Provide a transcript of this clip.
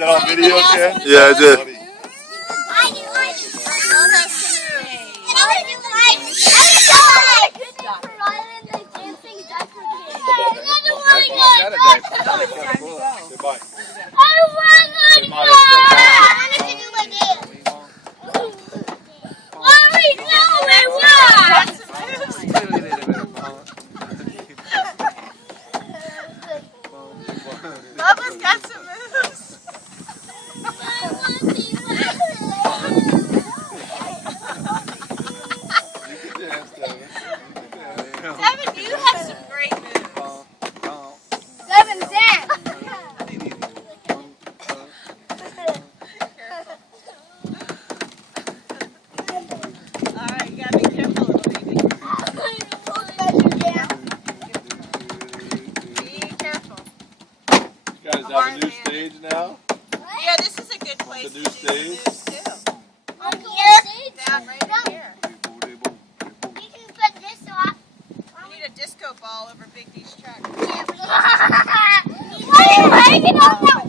that on video, Ken? Yeah, I did. Bubba's got some moves. Devin, you have some great moves. Devin, dance. Alright, you gotta be careful, little baby. Be careful. You guys have a new stage now? Yeah, this is a good place The new to do stage? moves too. On here. Down right here. You can put this off. We need a disco ball over Big D's truck. Why are you hanging on that